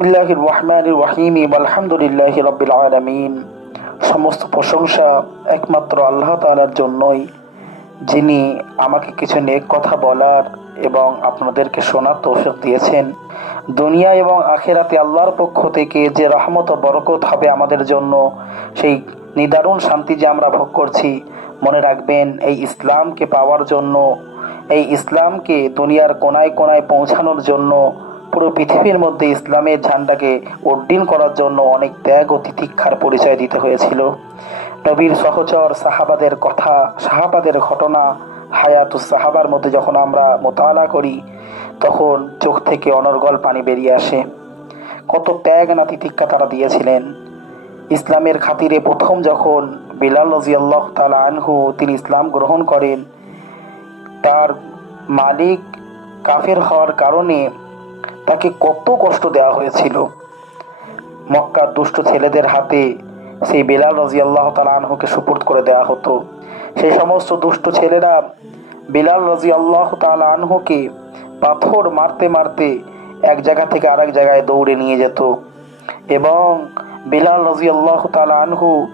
বিল্লাহির রহমানির রহিম আলহামদুলিল্লাহ রব্বিল আলামিন। সমস্ত প্রশংসা একমাত্র আল্লাহ তালার জন্যই, যিনি আমাকে কিছু নেক কথা বলার এবং আপনাদেরকে শোনার তৌফিক দিয়েছেন। দুনিয়া এবং আখেরাতে আল্লাহর পক্ষ থেকে যে রহমত বরকত হবে আমাদের জন্য, সেই নিদারুণ শান্তি যে আমরা ভোগ করছি, মনে রাখবেন এই ইসলামকে পাওয়ার জন্য, এই ইসলামকে দুনিয়ার কোনায় কোনায় পৌঁছানোর জন্য পুরো পৃথিবীর মধ্যে ইসলামের ঝান্ডাকে উড্ডীন করার জন্য অনেক ত্যাগ ও তিতিক্ষার পরিচয় দিতে হয়েছিল। নবীর সহচর সাহাবাদের কথা, সাহাবাদের ঘটনা হায়াতুস সাহাবার মধ্যে যখন আমরা মোতালা করি, তখন চোখ থেকে অনর্গল পানি বেরিয়ে আসে। কত ত্যাগ না তিতিক্ষা তারা দিয়েছিলেন। ইসলামের খাতিরে প্রথম যখন বিলাল রাজিয়াল্লাহ তালা আনহু তিনি ইসলাম গ্রহণ করেন, তার মালিক কাফের হওয়ার কারণে তাকে কত কষ্ট দেওয়া হয়েছিল। মক্কার দুষ্ট ছেলেদের হাতে সেই বেলাল রাজিয়াল্লাহ আনহুকে সুপুর্দ করে দেওয়া হতো। সেই সমস্ত দুষ্ট ছেলেরা বেলাল রাজি আল্লাহ তালা আনহুকে পাথর মারতে মারতে এক জায়গা থেকে আরেক জায়গায় দৌড়ে নিয়ে যেত। এবং বেলাল রাজি আল্লাহ তালা আনহু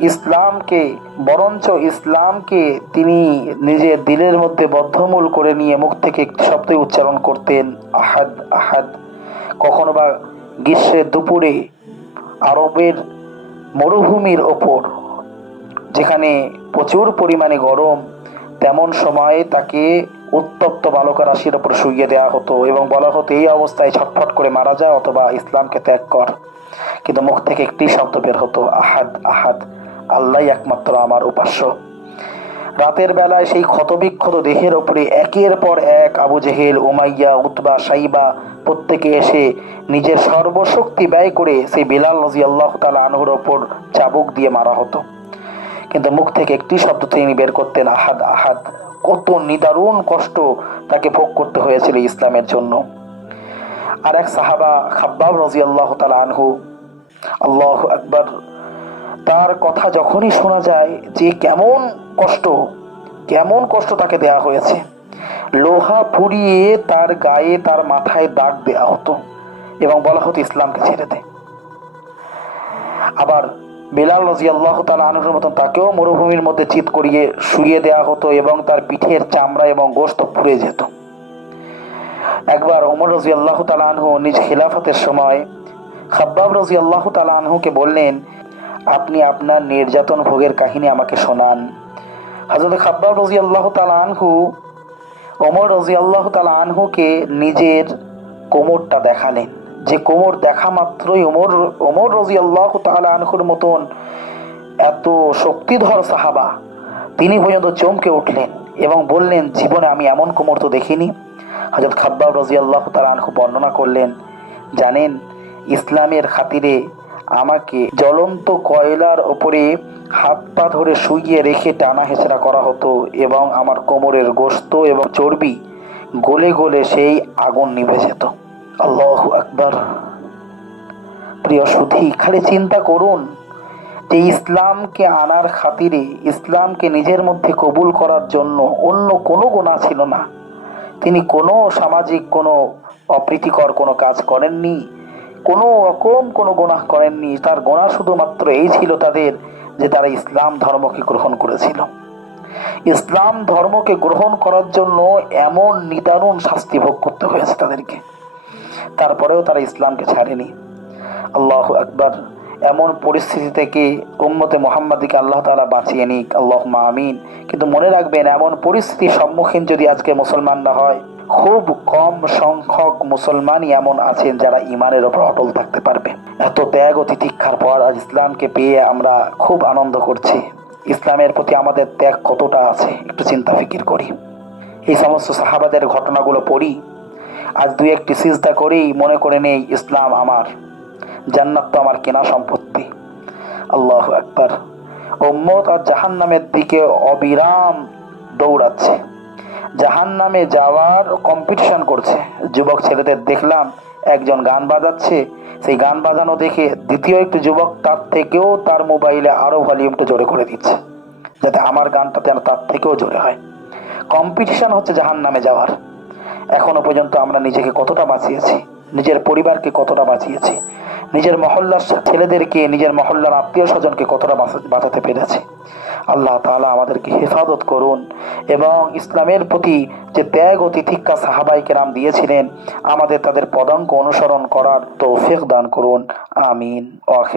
ইসলামকে, বরঞ্চ ইসলামকে তিনি নিজের দিলের মধ্যে বদ্ধমূল করে নিয়ে মুখ থেকে একটি উচ্চারণ করতেন, আহাদ আহাদ। কখনো বা গ্রীষ্মের দুপুরে আরবের মরুভূমির ওপর, যেখানে প্রচুর পরিমাণে গরম, তেমন সময়ে তাকে উত্তপ্ত বালকা রাশির ওপর শুইয়ে দেওয়া হতো এবং বলা হতো, এই অবস্থায় ছটফট করে মারা যায় অথবা ইসলামকে ত্যাগ কর। কিন্তু মুখ থেকে একটি শব্দ বের হতো, আহাদ আহাদ। আল্লাহ একমাত্র আমার উপাস্য। রাতের বেলায় সেই ক্ষতবিক্ষত দেহের ওপরে একের পর এক আবু জেহেল, উমাইয়া, উতবা, সাইবা প্রত্যেকে এসে নিজের সর্বশক্তি ব্যয় করে সেই বিলাল নজি আল্লাহ তালা আনহুর ওপর চাবুক দিয়ে মারা হতো। কিন্তু মুখ থেকে একটি শব্দ তিনি বের করতেন, আহাদ আহাদ। কত নিদারুণ কষ্ট তাকে ভোগ করতে হয়েছিল ইসলামের জন্য। আর এক সাহাবা খাব্বাব রাজি আল্লাহ তালা আনহু, আল্লাহ আকবর তার কথা যখনই শোনা যায় যে কেমন কষ্ট কেমন কষ্ট তাকে দেয়া হয়েছে। লোহা পুড়িয়ে তার গায়ে, তার মাথায় দাগ দেয়া হতো এবং বলা হতো ইসলামকে ছেড়ে দে। আবার বেলাল রাজি আল্লাহ তালা আনুর মতন তাকেও মরুভূমির মধ্যে চিত করিয়ে শুয়ে দেওয়া হতো এবং তার পিঠের চামড়া এবং গোস্ত পুড়ে যেত। একবার ওমর রাজি আল্লাহ তালা আনহু নিজ খিলাফতের সময় খাব্বাব রাজি আল্লাহ তালা আনহুকে বললেন আপনি আপনার নির্যাতন ভোগের কাহিনী আমাকে শোনান। হজরত খাব্বাব রাজি আল্লাহ তালা আনহু, ওমর রাজি আল্লাহ তালা আনহুকে নিজের কোমরটা দেখালেন। যে কোমর দেখা মাত্রই ওমর ওমর রাজি আল্লাহ তালা আনহুর মতন এত শক্তিধর সাহাবা, তিনি পর্যন্ত চমকে উঠলেন এবং বললেন, জীবনে আমি এমন কোমর তো দেখিনি। হজরত খাব্বাব রাজি আল্লাহ তালা আনহু বর্ণনা করলেন, জানেন, ইসলামের খাতিরে আমাকে জ্বলন্ত কয়লার ওপরে হাত পা ধরে শুইয়ে রেখে টানা হেঁচড়া করা হতো এবং আমার কোমরের গোস্ত এবং চর্বি গলে গলে সেই আগুন নিভে যেত। আল্লাহ আকবর। প্রিয় সুধী, খালি চিন্তা করুন যে ইসলামকে আনার খাতিরে, ইসলামকে নিজের মধ্যে কবুল করার জন্য অন্য কোনো গোনা ছিল না। তিনি কোনো সামাজিক, কোনো অপ্রীতিকর কোনো কাজ করেননি। কোনো রকম কোনো গোনাহ করেননি। তার গোনা শুধুমাত্র এই ছিল তাদের যে তারা ইসলাম ধর্মকে গ্রহণ করেছিল। ইসলাম ধর্মকে গ্রহণ করার জন্য এমন নিদারুণ শাস্তি ভোগ করতে হয়েছে তাদেরকে। তারপরেও তারা ইসলামকে ছাড়েনি। আল্লাহ আকবর, এমন পরিস্থিতি থেকে উম্মতে মোহাম্মদকে আল্লাহ তালা বাঁচিয়ে নিক। আল্লাহ আমিন। কিন্তু মনে রাখবেন, এমন পরিস্থিতির সম্মুখীন যদি আজকে মুসলমানরা হয় খুব কম সংখ্যক মুসলমানই এমন আছেন যারা ইমানের ওপর অটল থাকতে পারবে। এত ত্যাগ ও তিতিক্ষার পর আজ ইসলামকে পেয়ে আমরা খুব আনন্দ করছি। ইসলামের প্রতি আমাদের ত্যাগ কতটা আছে, একটু চিন্তা ফিকির করি। এই সমস্ত সাহাবাদের ঘটনাগুলো পড়ি। আজ দুই একটি সিজদা করেই মনে করে নেই ইসলাম আমার। জান্নাত তো আমার কেনা সম্পত্তি। আল্লাহ একবার ওম্মত আর জাহান্নামের দিকে অবিরাম দৌড়াচ্ছে। জাহান নামে যাওয়ার কম্পিটিশন করছে। যুবক ছেলেদের দেখলাম, একজন গান বাজাচ্ছে। সেই গান বাজানো দেখে দ্বিতীয় একটি যুবক তার থেকেও তার মোবাইলে আরও ভলিউমটা জোরে করে দিচ্ছে, যাতে আমার গানটা যেন তার থেকেও জোরে হয়। কম্পিটিশন হচ্ছে জাহান নামে যাওয়ার। এখনও পর্যন্ত আমরা নিজেকে কতটা বাঁচিয়েছি? নিজের পরিবারকে কতটা বাঁচিয়েছি? নিজের মহল্লার ছেলেদেরকে, নিজের মহল্লার আত্মীয় স্বজনকে কতটা বাঁচা- বাঁচাতে পেরেছি? আল্লাহ তালা আমাদেরকে হেফাজত করুন এবং ইসলামের প্রতি যে ত্যাগ ও তিথিক্ষা সাহাবাইকে নাম দিয়েছিলেন, আমাদের তাদের পদাঙ্ক অনুসরণ করার তৌফিক দান করুন। আমিন।